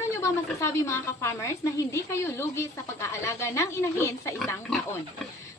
Paano nyo ba masasabi mga ka-farmers na hindi kayo lugi sa pag-aalaga ng inahin sa isang taon?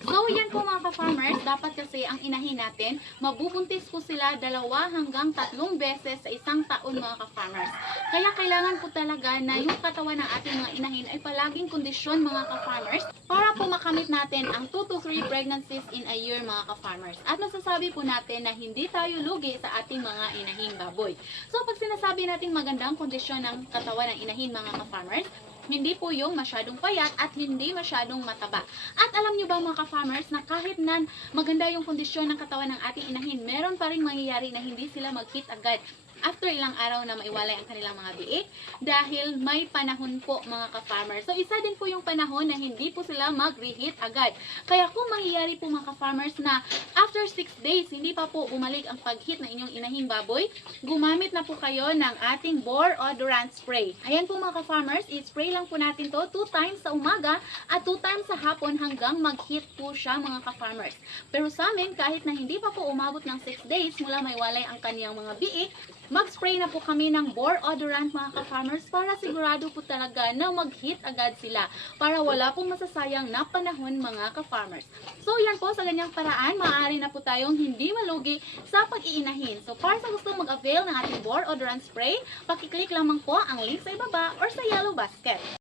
So, yan po mga ka-farmers, dapat kasi ang inahin natin, mabubuntis po sila dalawa hanggang tatlong beses sa isang taon mga ka-farmers. Kaya kailangan po talaga na yung katawan ng ating mga inahin ay palaging kondisyon mga ka-farmers para po makamit natin ang 2 to 3 pregnancies in a year mga ka-farmers. At masasabi po natin na hindi tayo lugi sa ating mga inahing baboy. So, pag sinasabi natin magandang kondisyon ng katawan ng inahin mga ka-farmers, hindi po yung masyadong payat at hindi masyadong mataba. At alam nyo ba mga ka-farmers na kahit na maganda yung kondisyon ng katawan ng ating inahin, meron pa rin mangyayari na hindi sila mag-hit agad after ilang araw na maiwalay ang kanilang mga biik dahil may panahon po mga ka-farmers. So isa din po yung panahon na hindi po sila mag-reheat agad. Kaya kung mangyayari po mga ka-farmers na after 6 days hindi pa po bumalik ang pag-hit ng inyong inahing baboy, gumamit na po kayo ng ating Bore Odorant Spray. Ayan po mga ka-farmers, i-spray lang po natin to 2 times sa umaga at 2 times sa hapon hanggang mag-hit po siya mga ka-farmers. Pero sa amin, kahit na hindi pa po umabot ng 6 days mula may walay ang kaniyang mga biik, mag-spray na po kami ng Bore Odorant mga ka-farmers para sigurado po talaga na mag-hit agad sila para wala pong masasayang na panahon mga ka-farmers. So yan po, sa ganyang paraan, maaari na po tayong hindi malugi sa pag-iinahin. So para sa gustong mag-avail ng ating Bore Odorant Spray, pakiclick lamang po ang link sa ibaba or sa yellow basket.